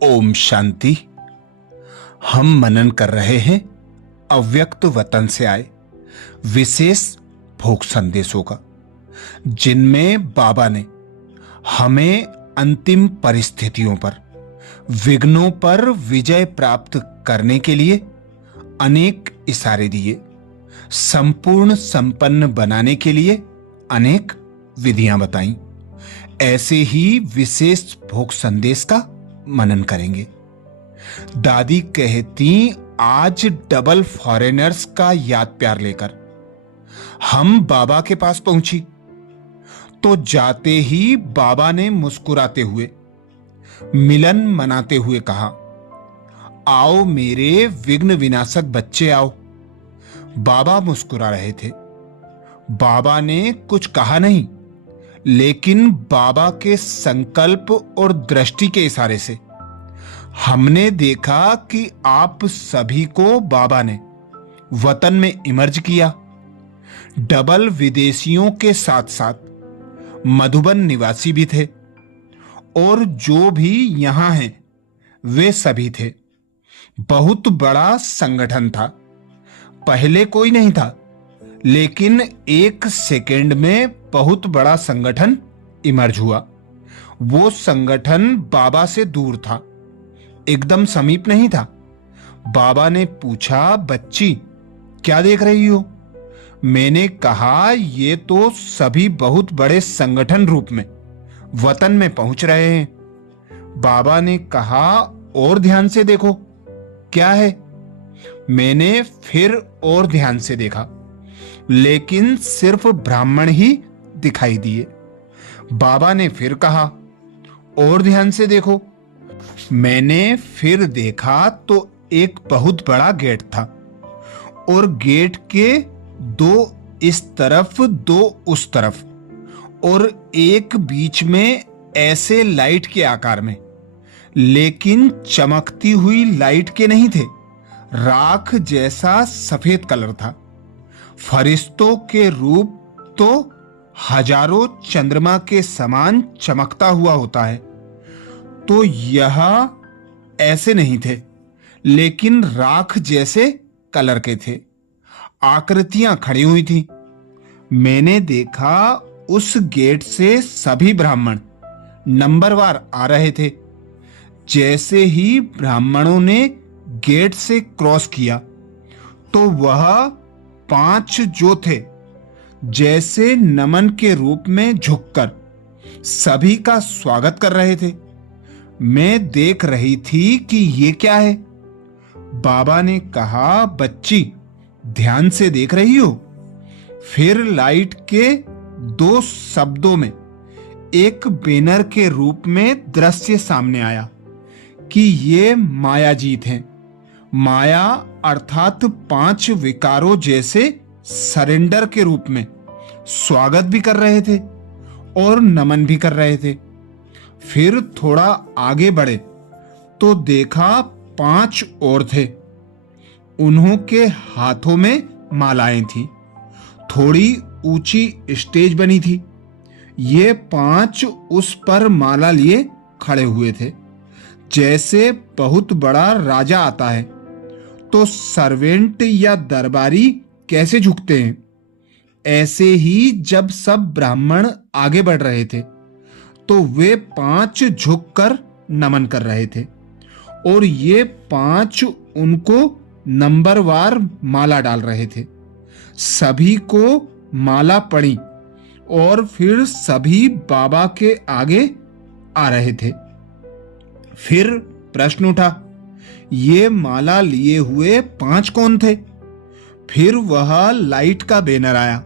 ओम शांति। हम मनन कर रहे हैं अव्यक्त वतन से आए विशेष भोग संदेशों का, जिनमें बाबा ने हमें अंतिम परिस्थितियों पर, विघ्नों पर विजय प्राप्त करने के लिए अनेक इशारे दिए, संपूर्ण संपन्न बनाने के लिए अनेक विधियां बताईं। ऐसे ही विशेष भोग संदेश का मनन करेंगे। दादी कहती, आज डबल फॉरेनर्स का याद प्यार लेकर हम बाबा के पास पहुंची तो जाते ही बाबा ने मुस्कुराते हुए, मिलन मनाते हुए कहा, आओ मेरे विघ्न विनाशक बच्चे आओ। बाबा मुस्कुरा रहे थे। बाबा ने कुछ कहा नहीं, लेकिन बाबा के संकल्प और दृष्टि के इशारे से हमने देखा कि आप सभी को बाबा ने वतन में इमर्ज किया। डबल विदेशियों के साथ साथ मधुबन निवासी भी थे, और जो भी यहां हैं वे सभी थे। बहुत बड़ा संगठन था। पहले कोई नहीं था, लेकिन एक सेकेंड में बहुत बड़ा संगठन इमर्ज हुआ। वो संगठन बाबा से दूर था, एकदम समीप नहीं था। बाबा ने पूछा, बच्ची क्या देख रही हो? मैंने कहा, ये तो सभी बहुत बड़े संगठन रूप में वतन में पहुंच रहे हैं। बाबा ने कहा, और ध्यान से देखो क्या है। मैंने फिर और ध्यान से देखा, लेकिन सिर्फ ब्राह्मण ही दिखाई दिए। बाबा ने फिर कहा, और ध्यान से देखो। मैंने फिर देखा तो एक बहुत बड़ा गेट था, और गेट के दो इस तरफ दो उस तरफ, और एक बीच में ऐसे लाइट के आकार में, लेकिन चमकती हुई लाइट के नहीं थे। राख जैसा सफेद कलर था। फरिश्तों के रूप तो हजारों चंद्रमा के समान चमकता हुआ होता है, तो यह ऐसे नहीं थे, लेकिन राख जैसे कलर के थे। आकृतियां खड़ी हुई थी। मैंने देखा उस गेट से सभी ब्राह्मण नंबरवार आ रहे थे। जैसे ही ब्राह्मणों ने गेट से क्रॉस किया तो वह 5 जो थे, जैसे नमन के रूप में झुककर सभी का स्वागत कर रहे थे। मैं देख रही थी कि ये क्या है। बाबा ने कहा, बच्ची ध्यान से देख रही हो? फिर लाइट के 2 शब्दों में एक बैनर के रूप में दृश्य सामने आया कि ये मायाजीत हैं। माया अर्थात 5 विकारों जैसे सरेंडर के रूप में स्वागत भी कर रहे थे और नमन भी कर रहे थे। फिर थोड़ा आगे बढ़े तो देखा 5 और थे। उन्हों के हाथों में मालाएं थी। थोड़ी ऊंची स्टेज बनी थी। ये 5 उस पर माला लिए खड़े हुए थे। जैसे बहुत बड़ा राजा आता है तो सर्वेंट या दरबारी कैसे झुकते हैं, ऐसे ही जब सब ब्राह्मण आगे बढ़ रहे थे तो वे 5 झुककर नमन कर रहे थे, और ये 5 उनको नंबरवार माला डाल रहे थे। सभी को माला पड़ी और फिर सभी बाबा के आगे आ रहे थे। फिर प्रश्न उठा, ये माला लिए हुए 5 कौन थे? फिर वह लाइट का बैनर आया।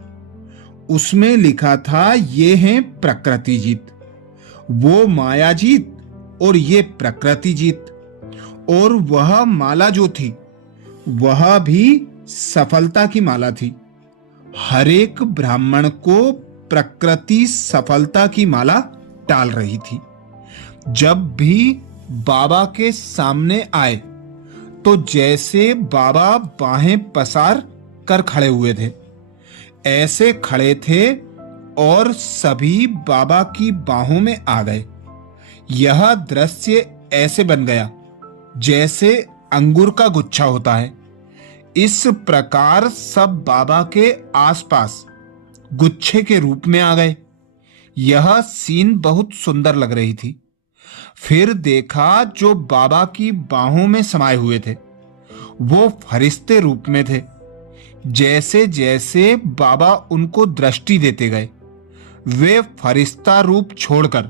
उसमें लिखा था, ये हैं प्रकृति जीत, वो माया जीत और ये प्रकृति जीत। और वह माला जो थी वह भी सफलता की माला थी। हर एक ब्राह्मण को प्रकृति सफलता की माला डाल रही थी। जब भी बाबा के सामने आए तो जैसे बाबा बाहें पसार कर खड़े हुए थे, ऐसे खड़े थे और सभी बाबा की बाहों में आ गए। यह दृश्य ऐसे बन गया जैसे अंगूर का गुच्छा होता है। इस प्रकार सब बाबा के आसपास गुच्छे के रूप में आ गए। यह सीन बहुत सुंदर लग रही थी। फिर देखा जो बाबा की बाहों में समाये हुए थे वो फरिश्ते रूप में थे। जैसे जैसे बाबा उनको दृष्टि देते गए वे फरिश्ता रूप छोड़कर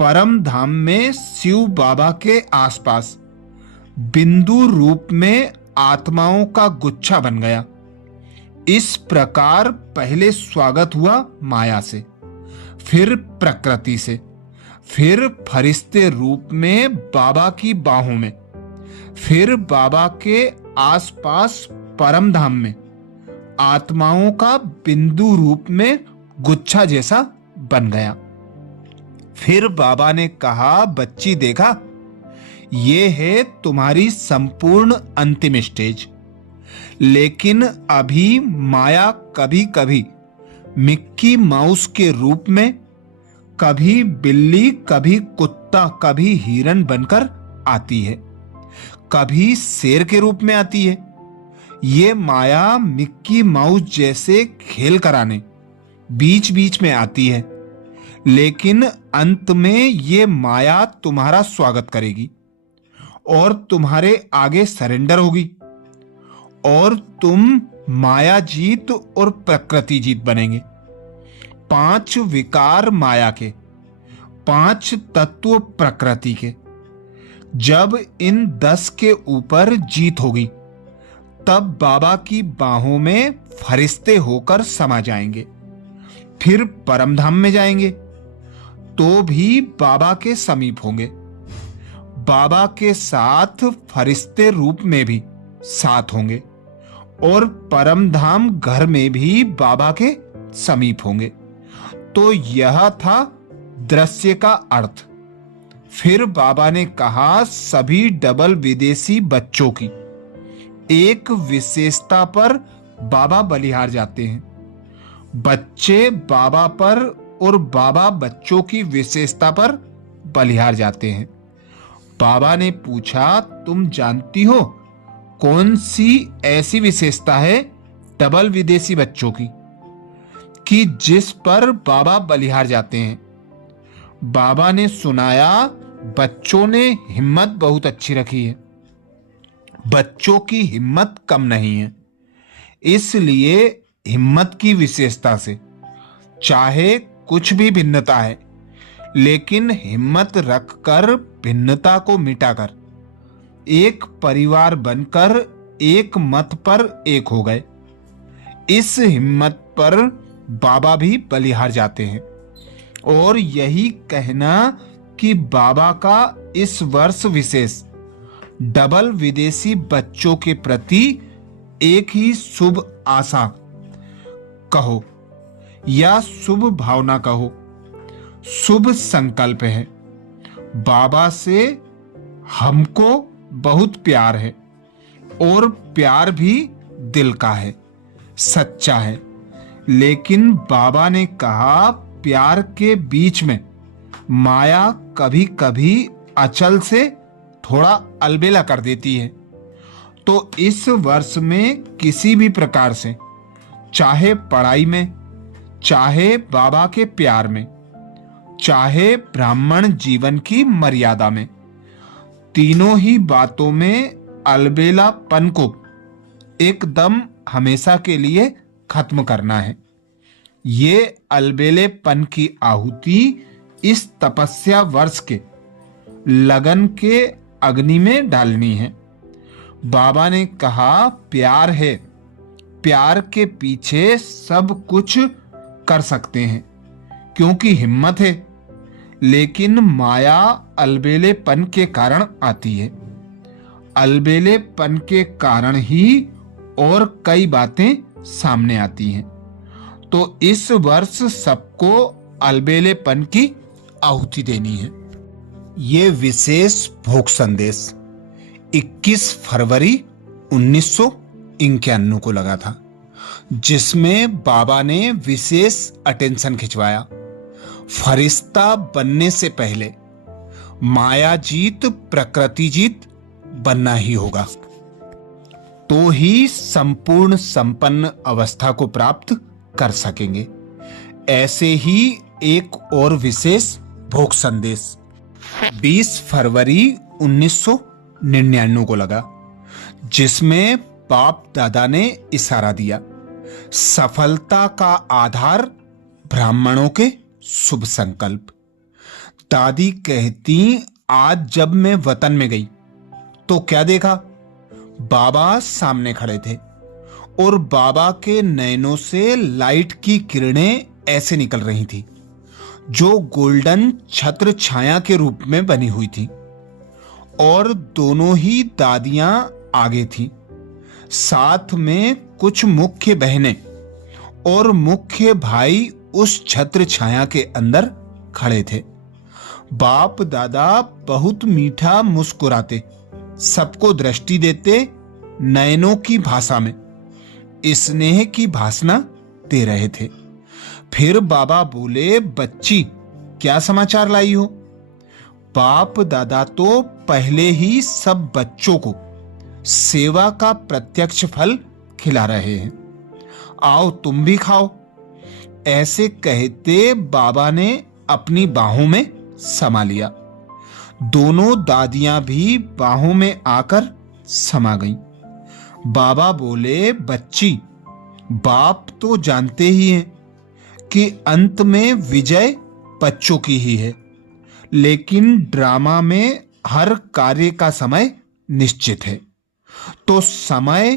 परम धाम में शिव बाबा के आसपास बिंदु रूप में आत्माओं का गुच्छा बन गया। इस प्रकार पहले स्वागत हुआ माया से, फिर प्रकृति से, फिर फरिश्ते रूप में बाबा की बाहों में, फिर बाबा के आसपास परम धाम में आत्माओं का बिंदु रूप में गुच्छा जैसा बन गया। फिर बाबा ने कहा, बच्ची देखा, ये है तुम्हारी संपूर्ण अंतिम स्टेज। लेकिन अभी माया कभी कभी मिक्की माउस के रूप में, कभी बिल्ली, कभी कुत्ता, कभी हिरन बनकर आती है, कभी शेर के रूप में आती है। ये माया मिक्की माउस जैसे खेल कराने बीच बीच में आती है, लेकिन अंत में ये माया तुम्हारा स्वागत करेगी और तुम्हारे आगे सरेंडर होगी और तुम माया जीत और प्रकृति जीत बनेंगे। 5 विकार माया के, 5 तत्व प्रकृति के। जब इन 10 के ऊपर जीत होगी तब बाबा की बाहों में फरिश्ते होकर समा जाएंगे, फिर परमधाम में जाएंगे तो भी बाबा के समीप होंगे। बाबा के साथ फरिश्ते रूप में भी साथ होंगे और परमधाम घर में भी बाबा के समीप होंगे। तो यह था दृश्य का अर्थ। फिर बाबा ने कहा, सभी डबल विदेशी बच्चों की एक विशेषता पर बाबा बलिहार जाते हैं। बच्चे बाबा पर और बाबा बच्चों की विशेषता पर बलिहार जाते हैं। बाबा ने पूछा, तुम जानती हो कौन सी ऐसी विशेषता है डबल विदेशी बच्चों की कि जिस पर बाबा बलिहार जाते हैं? बाबा ने सुनाया, बच्चों ने हिम्मत बहुत अच्छी रखी है। बच्चों की हिम्मत कम नहीं है, इसलिए हिम्मत की विशेषता से चाहे कुछ भी भिन्नता है, लेकिन हिम्मत रखकर भिन्नता को मिटाकर एक परिवार बनकर एक मत पर एक हो गए। इस हिम्मत पर बाबा भी बलिहार जाते हैं और यही कहना कि बाबा का इस वर्ष विशेष डबल विदेशी बच्चों के प्रति एक ही शुभ आशा कहो या शुभ भावना कहो, शुभ संकल्प है। बाबा से हमको बहुत प्यार है और प्यार भी दिल का है, सच्चा है। लेकिन बाबा ने कहा, प्यार के बीच में माया कभी कभी अचल से थोड़ा अलबेला कर देती है। तो इस वर्ष में किसी भी प्रकार से, चाहे पढ़ाई में, चाहे बाबा के प्यार में, चाहे ब्राह्मण जीवन की मर्यादा में, तीनों ही बातों में अलबेलापन को एकदम हमेशा के लिए खत्म करना है। ये अलबेलेपन की आहुति इस तपस्या वर्ष के लगन के अग्नि में डालनी है। बाबा ने कहा, प्यार है, प्यार के पीछे सब कुछ कर सकते हैं क्योंकि हिम्मत है। लेकिन माया अलबेलेपन के कारण आती है। अलबेलेपन के कारण ही और कई बातें सामने आती हैं। तो इस वर्ष सबको अलबेलेपन की आहुति देनी है। ये विशेष भोग संदेश 21 फरवरी 1991 को लगा था, जिसमें बाबा ने विशेष अटेंशन खिंचवाया। फरिश्ता बनने से पहले माया जीत प्रकृति जीत बनना ही होगा, तो ही संपूर्ण संपन्न अवस्था को प्राप्त कर सकेंगे। ऐसे ही एक और विशेष भोग संदेश 20 फरवरी 1999 को लगा, जिसमें बाप दादा ने इशारा दिया, सफलता का आधार ब्राह्मणों के शुभ संकल्प। दादी कहती, आज जब मैं वतन में गई तो क्या देखा, बाबा सामने खड़े थे और बाबा के नयनों से लाइट की किरणें ऐसे निकल रही थी जो गोल्डन छत्र छाया के रूप में बनी हुई थी, और दोनों ही दादियां आगे थीं। साथ में कुछ मुख्य बहनें और मुख्य भाई उस छत्र छाया के अंदर खड़े थे। बाप दादा बहुत मीठा मुस्कुराते, सबको दृष्टि देते, नयनों की भाषा में स्नेह की भाषा दे रहे थे। फिर बाबा बोले, बच्ची क्या समाचार लाई हो? बाप दादा तो पहले ही सब बच्चों को सेवा का प्रत्यक्ष फल खिला रहे हैं, आओ तुम भी खाओ। ऐसे कहते बाबा ने अपनी बाहों में समा लिया। दोनों दादियां भी बाहों में आकर समा गईं। बाबा बोले, बच्ची बाप तो जानते ही हैं कि अंत में विजय बच्चों की ही है, लेकिन ड्रामा में हर कार्य का समय निश्चित है, तो समय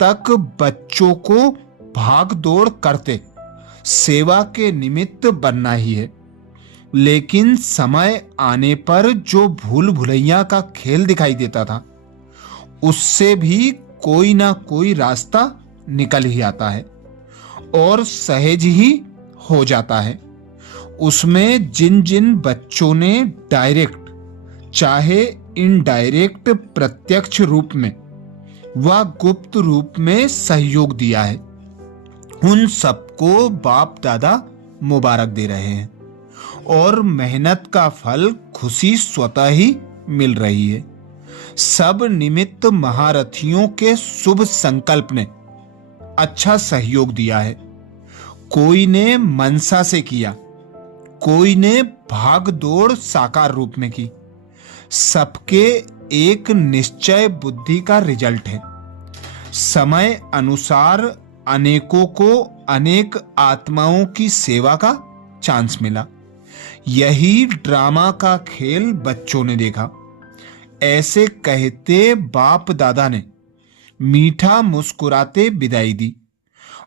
तक बच्चों को भाग दौड़ करते सेवा के निमित्त बनना ही है। लेकिन समय आने पर जो भूल भुलैया का खेल दिखाई देता था, उससे भी कोई ना कोई रास्ता निकल ही आता है और सहज ही हो जाता है। उसमें जिन जिन बच्चों ने डायरेक्ट चाहे इनडायरेक्ट प्रत्यक्ष रूप में व गुप्त रूप में सहयोग दिया है, उन सबको बाप दादा मुबारक दे रहे हैं और मेहनत का फल खुशी स्वतः ही मिल रही है। सब निमित्त महारथियों के शुभ संकल्प ने अच्छा सहयोग दिया है। कोई ने मनसा से किया, कोई ने भाग दौड़ साकार रूप में की। सबके एक निश्चय बुद्धि का रिजल्ट है। समय अनुसार अनेकों को अनेक आत्माओं की सेवा का चांस मिला। यही ड्रामा का खेल बच्चों ने देखा। ऐसे कहते बाप दादा ने मीठा मुस्कुराते विदाई दी।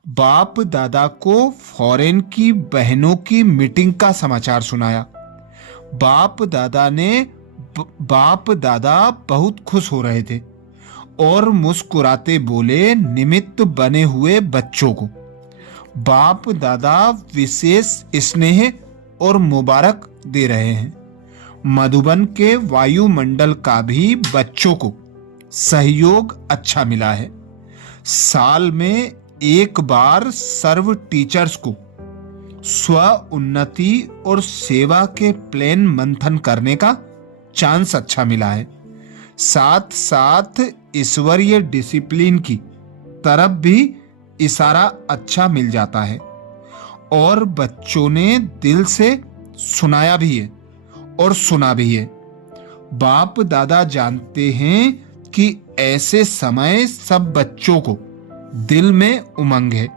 बाप दादा को फॉरेन की बहनों की मीटिंग का समाचार सुनाया। बाप दादा बहुत खुश हो रहे थे और मुस्कुराते बोले, निमित्त बने हुए बच्चों को बाप दादा विशेष स्नेह और मुबारक दे रहे हैं। मधुबन के वायुमंडल का भी बच्चों को सहयोग अच्छा मिला है। साल में एक बार सर्व टीचर्स को स्व उन्नति और सेवा के प्लान मंथन करने का चांस अच्छा मिला है। साथ साथ ईश्वरीय डिसिप्लिन की तरफ भी इशारा अच्छा मिल जाता है और बच्चों ने दिल से सुनाया भी है और सुना भी है। बाप दादा जानते हैं कि ऐसे समय सब बच्चों को दिल में उमंग है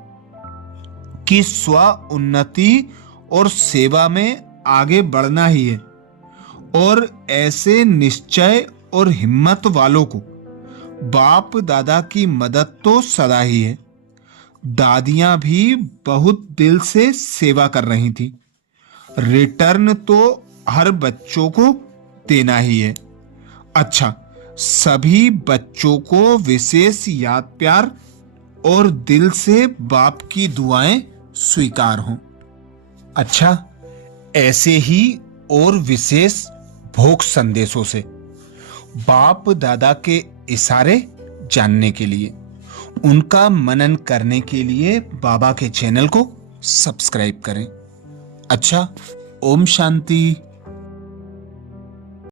कि स्व उन्नति और सेवा में आगे बढ़ना ही है, और ऐसे निश्चय और हिम्मत वालों को बाप दादा की मदद तो सदा ही है। दादियां भी बहुत दिल से सेवा कर रही थी। रिटर्न तो हर बच्चों को देना ही है। अच्छा, सभी बच्चों को विशेष याद प्यार और दिल से बाप की दुआएं स्वीकार हों। अच्छा, ऐसे ही और विशेष भोग संदेशों से बाप दादा के इशारे जानने के लिए, उनका मनन करने के लिए बाबा के चैनल को सब्सक्राइब करें। अच्छा, ओम शांति।